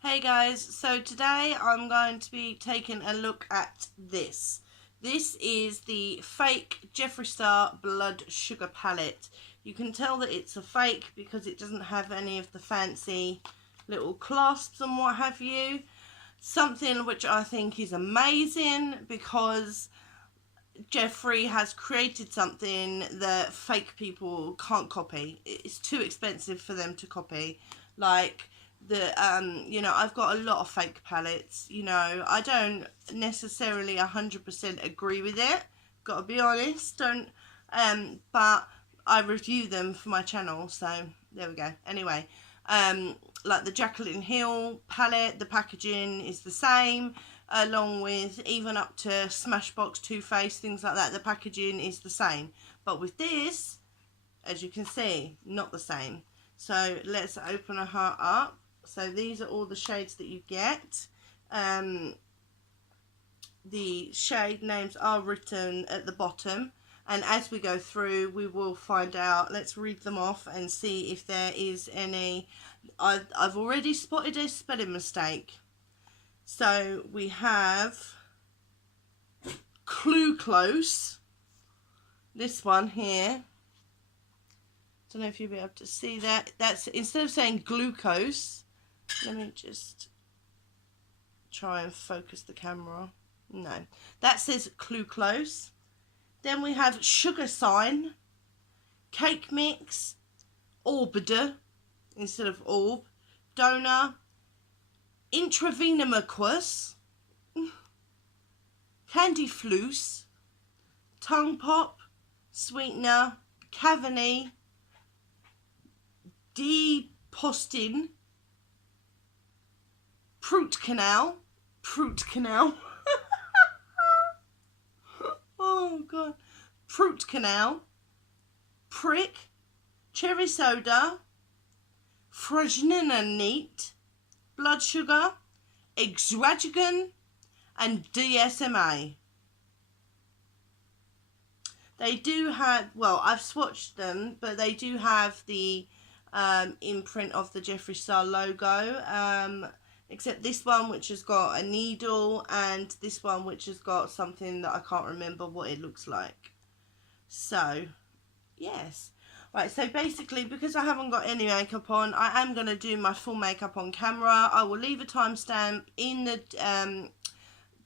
Hey guys, so today I'm going to be taking a look at this. This is the FAKE Jeffree Star Blood Sugar Palette. You can tell that it's a fake because it doesn't have any of the fancy little clasps and what have you. Something which I think is amazing because Jefree has created something that fake people can't copy. It's too expensive for them to copy. Like I've got a lot of fake palettes. I don't necessarily 100% agree with it. Gotta be honest. But I review them for my channel, so there we go. Anyway, like the Jacqueline Hill palette, the packaging is the same. Along with even up to Smashbox, Too Faced, things like that, the packaging is the same. But with this, as you can see, not the same. So let's open her up. So these are all the shades that you get. The shade names are written at the bottom, and as we go through we will find out. Let's read them off and see if there is any. I've already spotted a spelling mistake. So we have Clue Close, this one here. Don't know if you'll be able to see that. That's, instead of saying glucose, let me just try and focus the camera. No, that says Clue Close. Then we have Sugar Sign, Cake Mix, Orbiter instead of Orb, Donor, Intravenous, Candy Floose, Tongue Pop, Sweetener, Cavani, Depostin, Fruit Canal, oh god, Fruit Canal, Prick, Cherry Soda, Frajnina Neat, Blood Sugar, Exragigan, and DSMA. They do have, well, I've swatched them, but they do have the imprint of the Jeffree Star logo, except this one which has got a needle, and this one which has got something that I can't remember what it looks like. So, yes. Right, so basically, because I haven't got any makeup on, I am going to do my full makeup on camera. I will leave a timestamp in the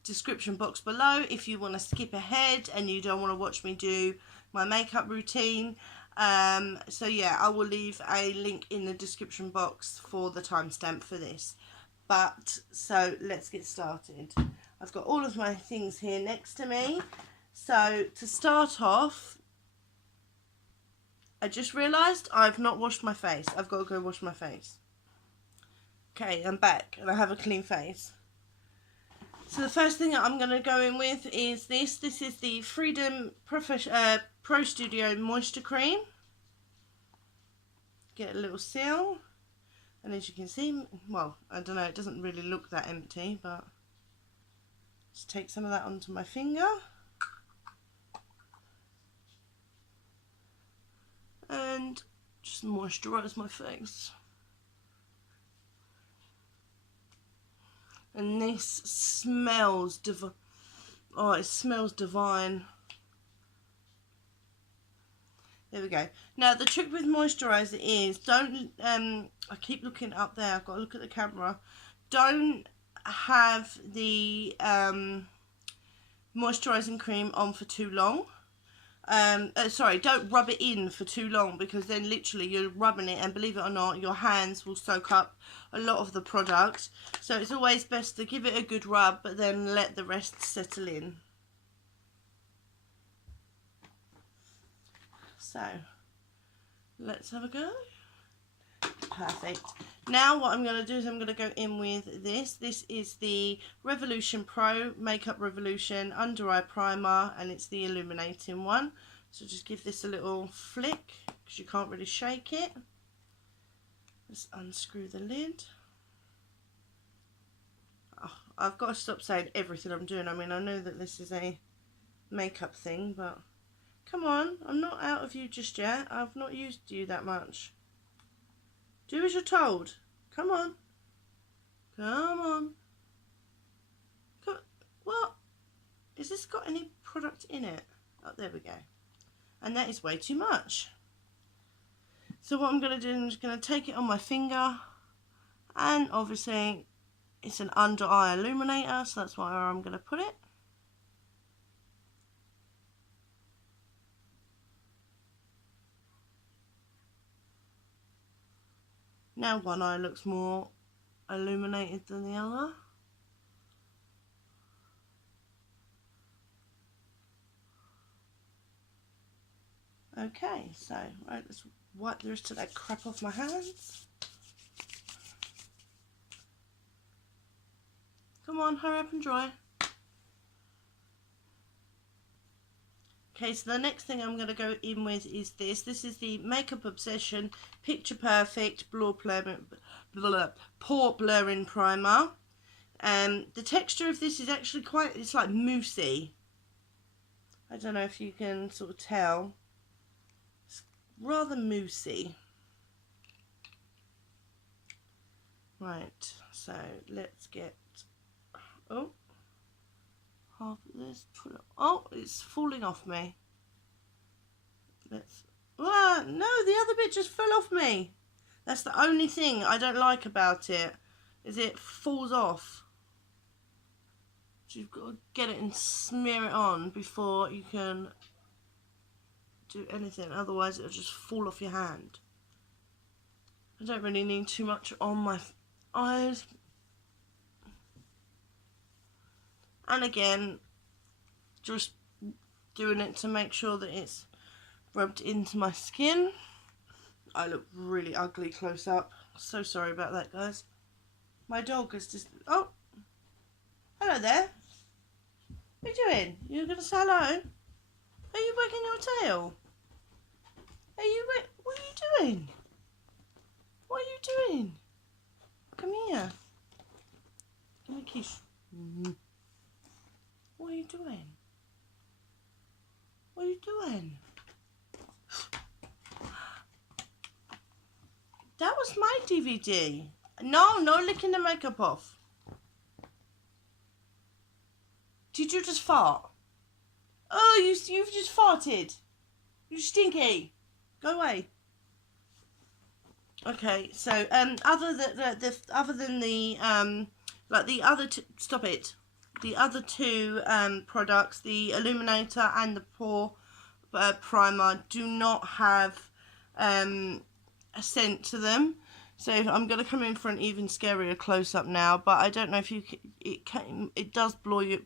description box below if you want to skip ahead and you don't want to watch me do my makeup routine. So yeah, I will leave a link in the description box for the timestamp for this. But, so let's get started. I've got all of my things here next to me. So, to start off, I just realised I've not washed my face. I've got to go wash my face. Okay, I'm back and I have a clean face. So the first thing that I'm going to go in with is this. This is the Freedom Pro Studio Moisture Cream. Get a little seal. And as you can see, well, I don't know, it doesn't really look that empty, but just take some of that onto my finger. And just moisturise my face. And this smells divine. Oh, it smells divine. There we go. Now the trick with moisturiser is don't, I keep looking up there, I've got to look at the camera. Don't have the moisturising cream on for too long. Sorry, don't rub it in for too long, because then literally you're rubbing it and believe it or not, your hands will soak up a lot of the product. So it's always best to give it a good rub but then let the rest settle in. So let's have a go. Perfect. Now what I'm going to do is I'm going to go in with this. This is the Revolution Pro Makeup Revolution Under Eye Primer, and it's the illuminating one. So just give this a little flick because you can't really shake it. Let's unscrew the lid. Oh, I've got to stop saying everything I'm doing. I mean, I know that this is a makeup thing, but come on, I'm not out of you just yet. I've not used you that much. Do as you're told. Come on. Come on. What? Has this got any product in it? Oh, there we go. And that is way too much. So what I'm going to do, I'm just going to take it on my finger, and obviously it's an under eye illuminator, so that's where I'm going to put it. Now one eye looks more illuminated than the other. Okay, so right, let's wipe the rest of that crap off my hands. Come on, hurry up and dry. Okay, so the next thing I'm going to go in with is this. This is the Makeup Obsession Picture Perfect Pore Blurring Primer. The texture of this is actually quite, it's like moussey. I don't know if you can sort of tell. It's rather moussey. Right, so let's get, oh, half of this, oh, it's falling off me. Let's, no, the other bit just fell off me. That's the only thing I don't like about it, is it falls off. So you've got to get it and smear it on before you can do anything, otherwise it'll just fall off your hand. I don't really need too much on my eyes. And again, just doing it to make sure that it's rubbed into my skin. I look really ugly close up. So sorry about that, guys. My dog is just, oh, hello there. What are you doing? You're going to say hello? Are you wagging your tail? What are you doing? What are you doing? Come here. Give me a kiss. What are you doing? What are you doing? That was my DVD. No licking the makeup off. Did you just fart? Oh, you've just farted. You stinky. Go away. Okay, so other than the like the other two, stop it. The other two products, the illuminator and the pore primer, do not have a scent to them. So I'm going to come in for an even scarier close up now, but I don't know if you it does blur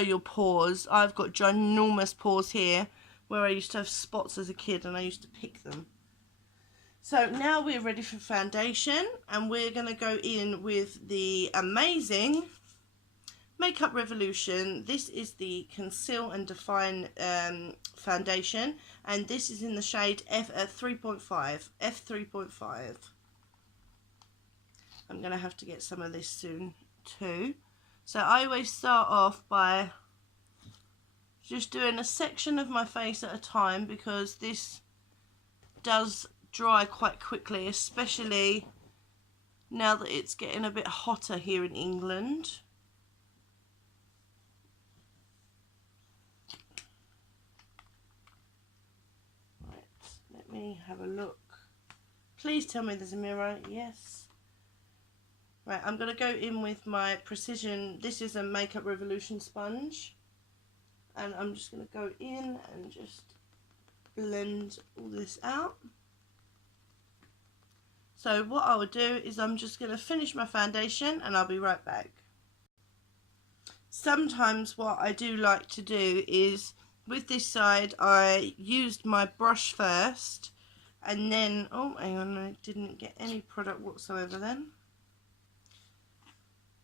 your pores. I've got ginormous pores here where I used to have spots as a kid and I used to pick them. So now we're ready for foundation, and we're going to go in with the amazing Makeup Revolution. This is the Conceal and Define foundation, and this is in the shade F3.5. F3.5. I'm going to have to get some of this soon too. So I always start off by just doing a section of my face at a time, because this does dry quite quickly, especially now that it's getting a bit hotter here in England. Right, let me have a look. Please tell me there's a mirror. Yes. Right, I'm going to go in with my Precision. This is a Makeup Revolution sponge, and I'm just going to go in and just blend all this out. So what I would do is I'm just going to finish my foundation and I'll be right back. Sometimes what I do like to do is, with this side, I used my brush first, and then, oh hang on, I didn't get any product whatsoever then.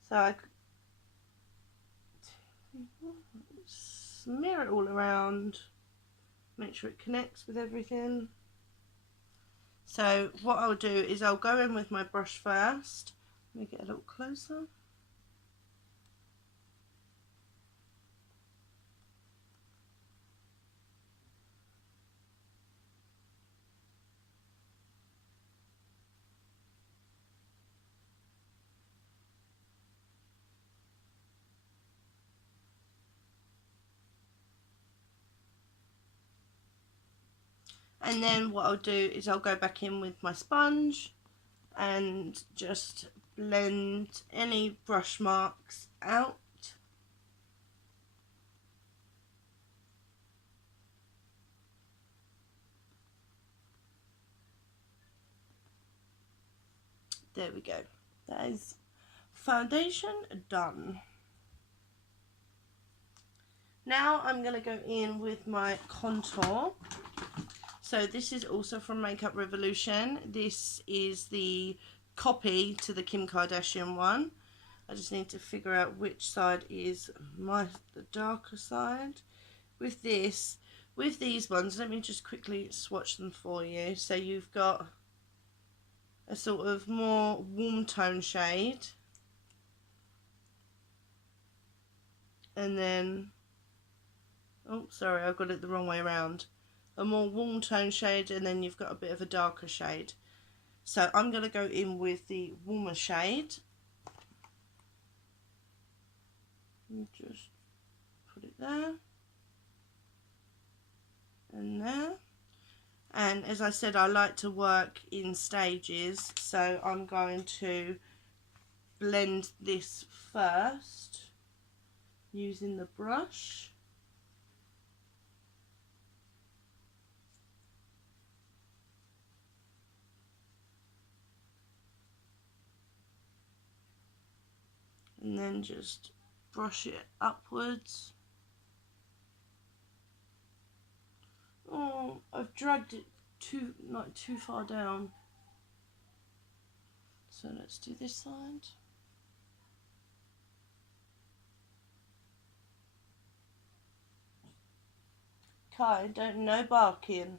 So I smear it all around, make sure it connects with everything. So what I'll do is I'll go in with my brush first. Let me get a little closer. And then what I'll do is I'll go back in with my sponge and just blend any brush marks out. There we go. That is foundation done. Now I'm going to go in with my contour. So this is also from Makeup Revolution. This is the copy to the Kim Kardashian one. I just need to figure out which side is the darker side. With these ones, let me just quickly swatch them for you. So you've got a sort of more warm tone shade, and then, oh sorry, I got it the wrong way around, a more warm tone shade, and then you've got a bit of a darker shade. So I'm going to go in with the warmer shade and just put it there and there. And as I said, I like to work in stages, so I'm going to blend this first using the brush. And then just brush it upwards. Oh, I've dragged it too far down. So let's do this side. Kai, don't no barking.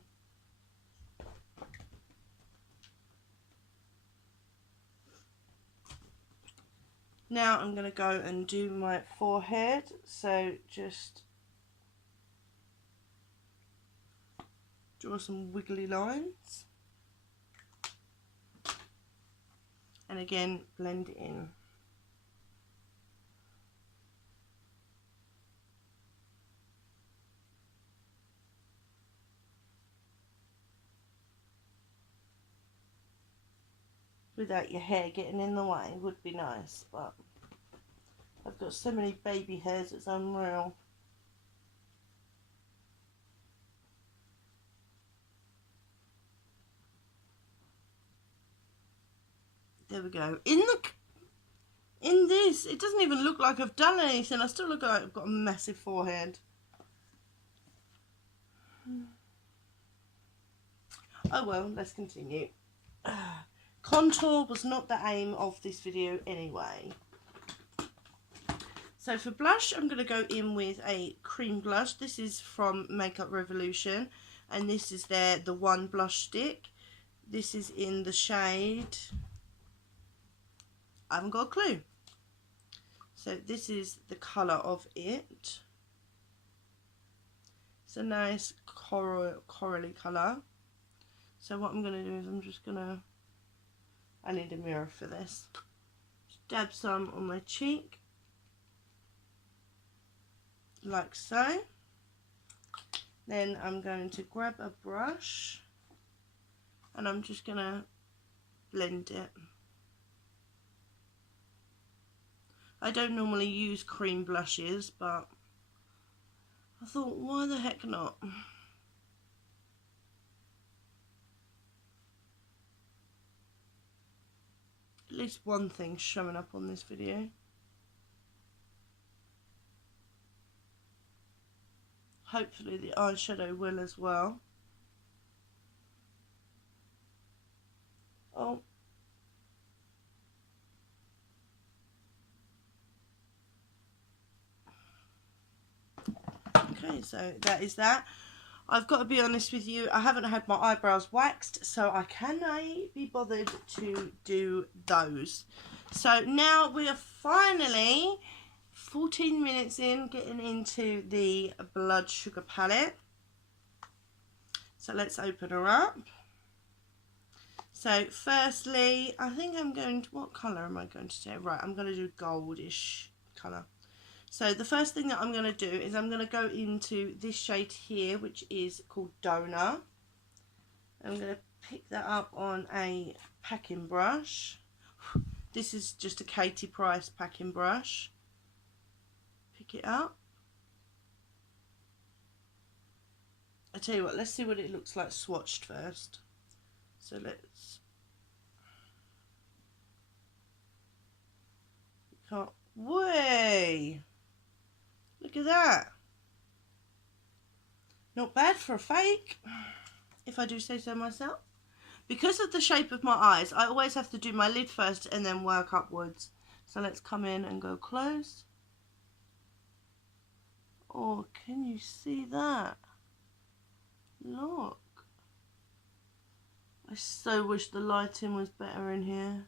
Now I'm going to go and do my forehead, so just draw some wiggly lines and again blend in. Without your hair getting in the way would be nice, but I've got so many baby hairs, it's unreal. There we go. In this, it doesn't even look like I've done anything. I still look like I've got a massive forehead. Oh well, let's continue. Contour was not the aim of this video anyway. So for blush, I'm going to go in with a cream blush. This is from Makeup Revolution, and this is the one blush stick. This is in the shade, I haven't got a clue. So this is the colour of it. It's a nice corally colour. So what I'm going to do is I'm just going to, I need a mirror for this. Just dab some on my cheek, like so. Then I'm going to grab a brush and I'm just going to blend it. I don't normally use cream blushes, but I thought, why the heck not? At least one thing's showing up on this video. Hopefully the eyeshadow will as well. Oh. Okay, so that is that. I've got to be honest with you, I haven't had my eyebrows waxed, so I cannot be bothered to do those. So now we are finally 14 minutes in, getting into the Blood Sugar palette. So let's open her up. So firstly, I think I'm going to, what colour am I going to do? Right, I'm going to do goldish colour. So the first thing that I'm going to do is I'm going to go into this shade here, which is called Donor. I'm going to pick that up on a packing brush. This is just a Katie Price packing brush. Pick it up. I tell you what, let's see what it looks like swatched first. So let's... Can't... Way! Look at that. Not bad for a fake, if I do say so myself. Because of the shape of my eyes, I always have to do my lid first and then work upwards. So let's come in and go close. Oh, can you see that? Look. I so wish the lighting was better in here.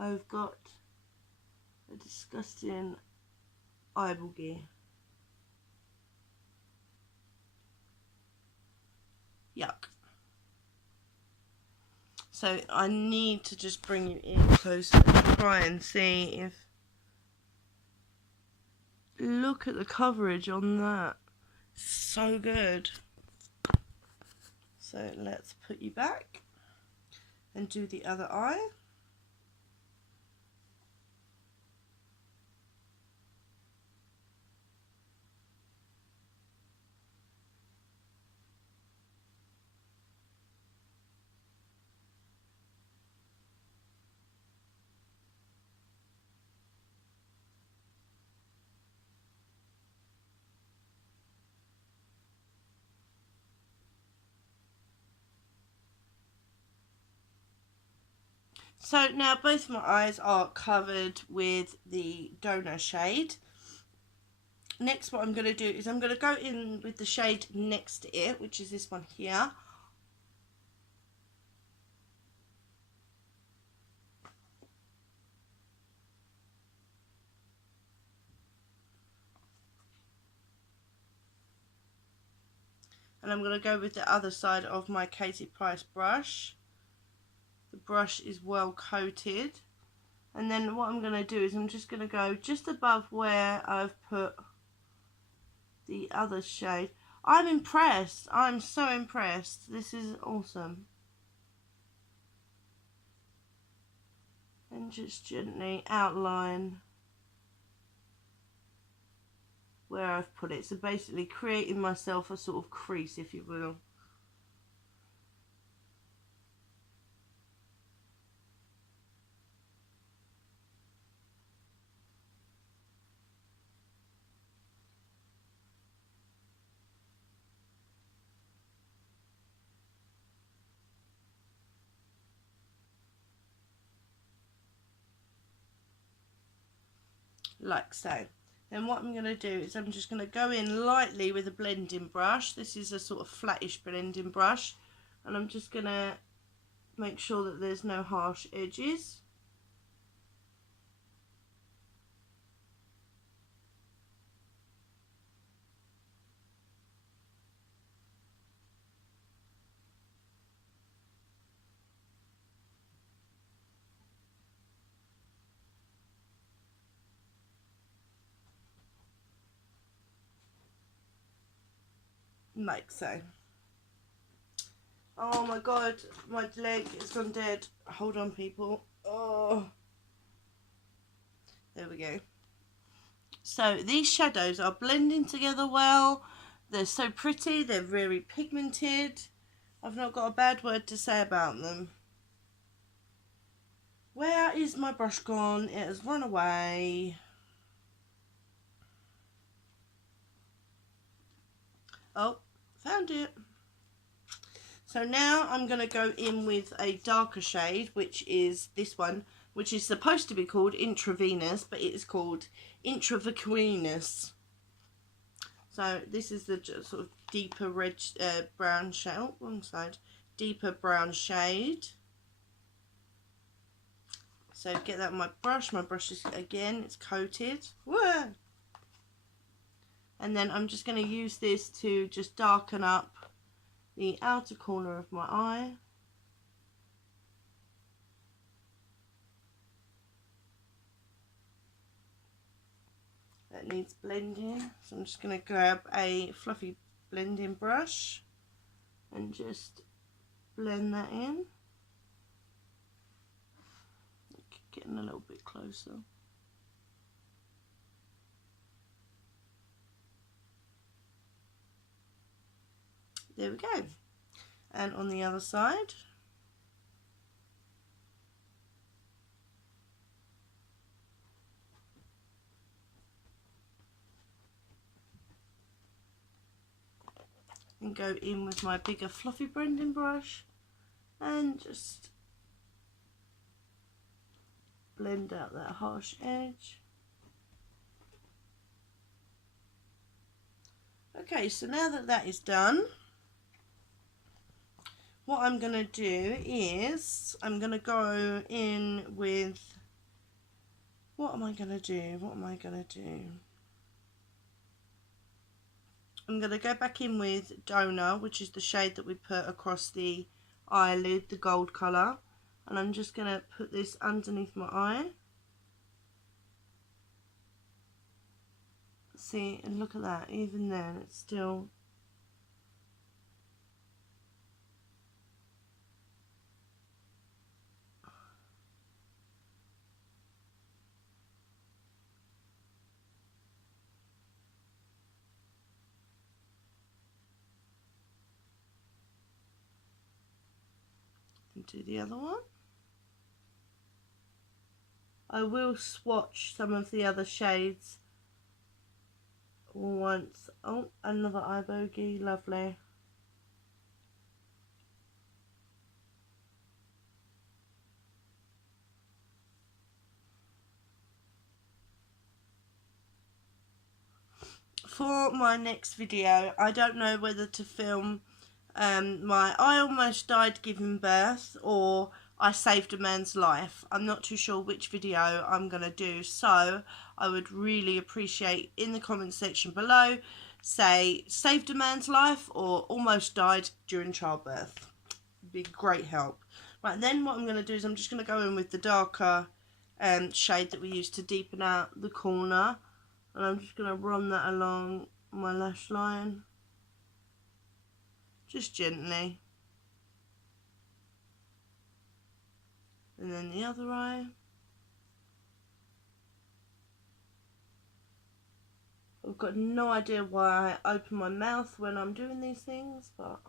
I've got a disgusting eye boogie. Yuck. So I need to just bring you in closer and try and see if... Look at the coverage on that. So good. So let's put you back and do the other eye. So now both my eyes are covered with the donor shade. Next, what I'm going to do is I'm going to go in with the shade next to it, which is this one here. And I'm going to go with the other side of my Katie Price brush. The brush is well coated. And then what I'm going to do is I'm just going to go just above where I've put the other shade. I'm impressed. I'm so impressed. This is awesome. And just gently outline where I've put it. So basically creating myself a sort of crease, if you will. Like so. Then what I'm going to do is I'm just going to go in lightly with a blending brush. This is a sort of flattish blending brush. And I'm just going to make sure that there's no harsh edges. Like so. Oh my god, my leg has gone dead. Hold on, people. Oh, there we go. So these shadows are blending together well. They're so pretty. They're very pigmented. I've not got a bad word to say about them. Where is my brush gone? It has run away. Oh, found it. So now I'm going to go in with a darker shade, which is this one, which is supposed to be called Intravenous, but it is called Intravitreous. So this is the sort of deeper red, brown shade. Oh, wrong side. Deeper brown shade. So get that on my brush. My brush is, again, it's coated. Whoa! And then I'm just going to use this to just darken up the outer corner of my eye. That needs blending, so I'm just going to grab a fluffy blending brush and just blend that in. Getting a little bit closer. There we go. And on the other side. And go in with my bigger fluffy blending brush and just blend out that harsh edge. Okay, so now that that is done, what I'm going to do is I'm going to go in with, what am I going to do? I'm going to go back in with Donor, which is the shade that we put across the eyelid, the gold colour. And I'm just going to put this underneath my eye. See, and look at that, even then it's still... do the other one. I will swatch some of the other shades once. Oh, another eye bogey, lovely. For my next video, I don't know whether to film my I almost died giving birth or I saved a man's life. I'm not too sure which video I'm going to do, so I would really appreciate in the comment section below, say saved a man's life or almost died during childbirth. It'd be great help. Right, then what I'm going to do is I'm just going to go in with the darker shade that we used to deepen out the corner, and I'm just going to run that along my lash line. Just gently. And then the other eye. I've got no idea why I open my mouth when I'm doing these things, but...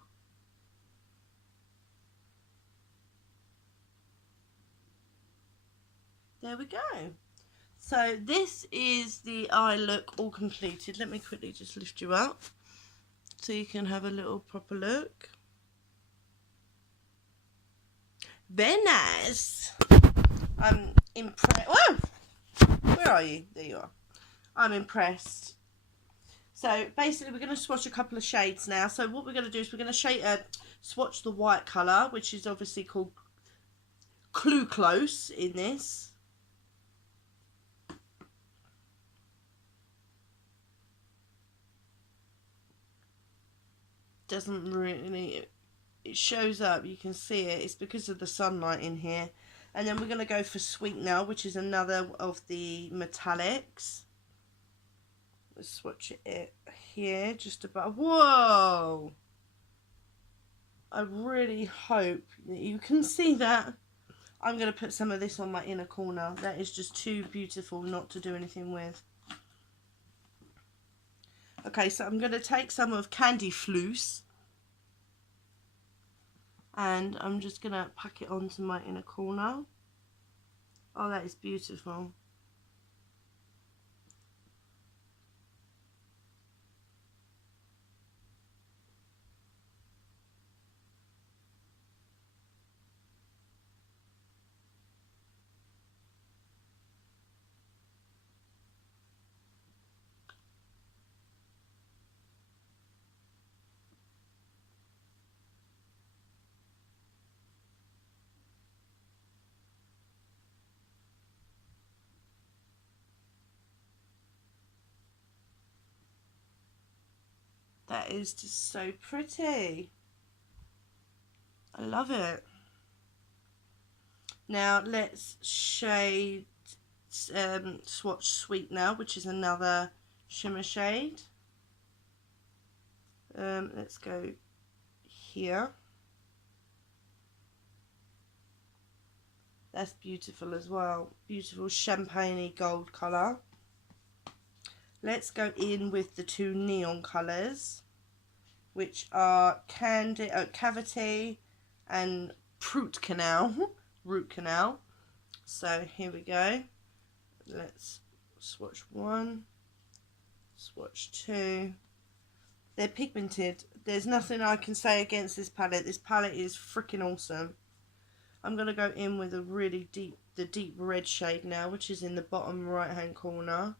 there we go. So this is the eye look all completed. Let me quickly just lift you up so you can have a little proper look. Very nice. I'm impressed. Whoa! Where are you? There you are. I'm impressed. So basically we're going to swatch a couple of shades now. So what we're going to do is we're going to swatch the white colour, which is obviously called Clue Close in this. Doesn't really, it shows up, you can see it, it's because of the sunlight in here. And then we're going to go for Sweetener, which is another of the metallics. Let's swatch it here, just about. Whoa! I really hope that you can see that. I'm going to put some of this on my inner corner. That is just too beautiful not to do anything with. Okay, so I'm going to take some of Candy Floose and I'm just going to pack it onto my inner corner. Oh, that is beautiful. That is just so pretty. I love it. Now let's shade swatch Sweetener, which is another shimmer shade. Let's go here. That's beautiful as well. Beautiful champagne-y gold colour. Let's go in with the two neon colours, which are Cavity and Root Canal. Root Canal. So here we go. Let's swatch one, swatch two. They're pigmented. There's nothing I can say against this palette. This palette is freaking awesome. I'm going to go in with a really deep red shade now, which is in the bottom right hand corner.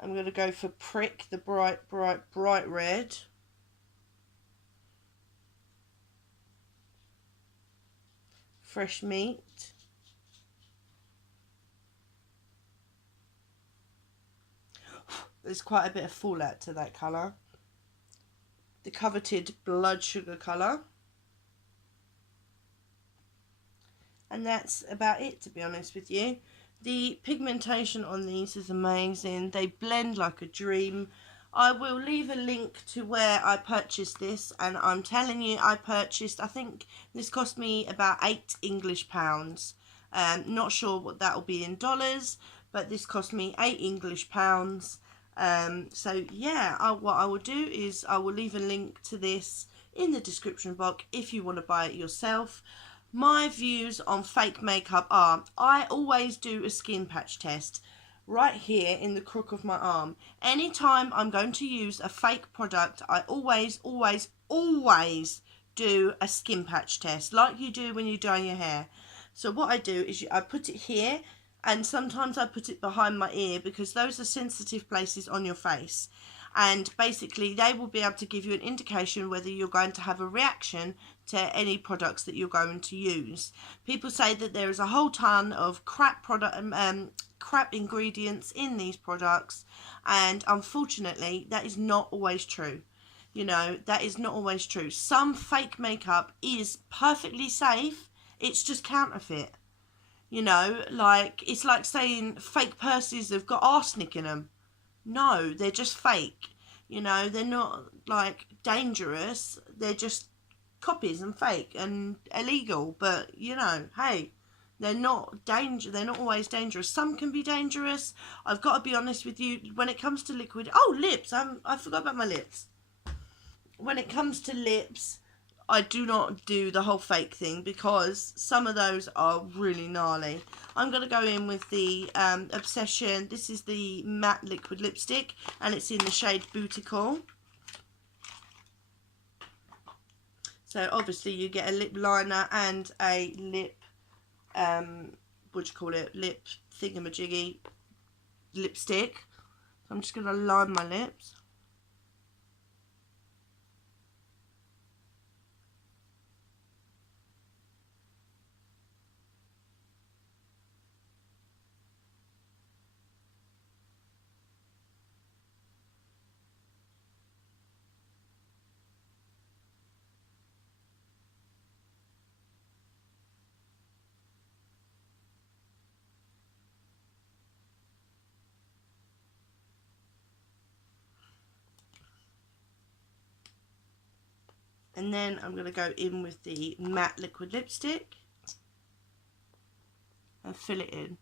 I'm going to go for Prick, the bright red. Fresh Meat. There's quite a bit of fallout to that colour. The coveted Blood Sugar colour. And that's about it, to be honest with you. The pigmentation on these is amazing. They blend like a dream. I will leave a link to where I purchased this, and I'm telling you, I think this cost me about £8 English. Not sure what that will be in dollars, but this cost me £8 English. So yeah, what I will do is I will leave a link to this in the description box if you want to buy it yourself. My views on fake makeup are, I always do a skin patch test right here in the crook of my arm. Anytime I'm going to use a fake product, I always do a skin patch test, like you do when you dye your hair. So what I do is I put it here, and sometimes I put it behind my ear, because those are sensitive places on your face. And basically they will be able to give you an indication whether you're going to have a reaction to any products that you're going to use. People say that there is a whole ton of crap ingredients in these products, and unfortunately that is not always true. You know, that is not always true. Some fake makeup is perfectly safe, it's just counterfeit. You know, like, it's like saying fake purses have got arsenic in them. No, they're just fake. You know, they're not like dangerous. They're just copies and fake and illegal. But you know, hey, they're not They're not always dangerous. Some can be dangerous. I've got to be honest with you. When it comes to liquid, lips. I forgot about my lips. When it comes to lips, I do not do the whole fake thing, because some of those are really gnarly. I'm going to go in with the Obsession. This is the matte liquid lipstick, and it's in the shade Booty Call. So obviously you get a lip liner and a lip, lip thingamajiggy lipstick. So I'm just going to line my lips. And then I'm going to go in with the matte liquid lipstick and fill it in.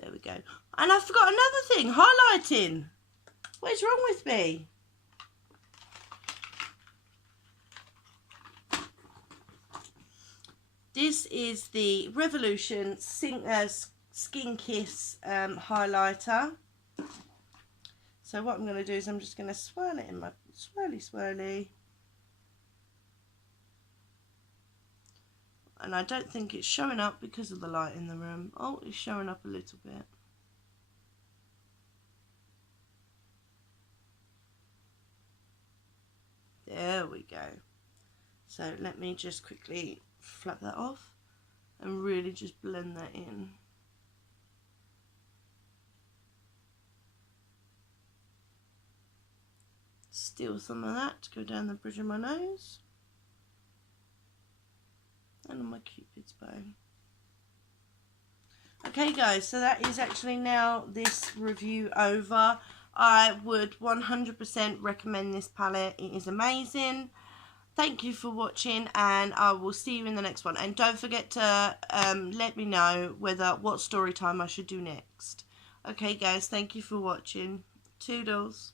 There we go. And I forgot another thing, highlighting. What is wrong with me? This is the Revolution Skin Kiss highlighter. So what I'm going to do is I'm just going to swirl it in my swirly swirly. And I don't think it's showing up because of the light in the room. Oh, it's showing up a little bit. There we go. So let me just quickly flap that off and really just blend that in. Steal some of that to go down the bridge of my nose and on my Cupid's bow. Okay guys, so that is actually now this review over. I would 100% recommend this palette. It is amazing. Thank you for watching, and I will see you in the next one. And don't forget to let me know what story time I should do next. Okay guys, thank you for watching. Toodles.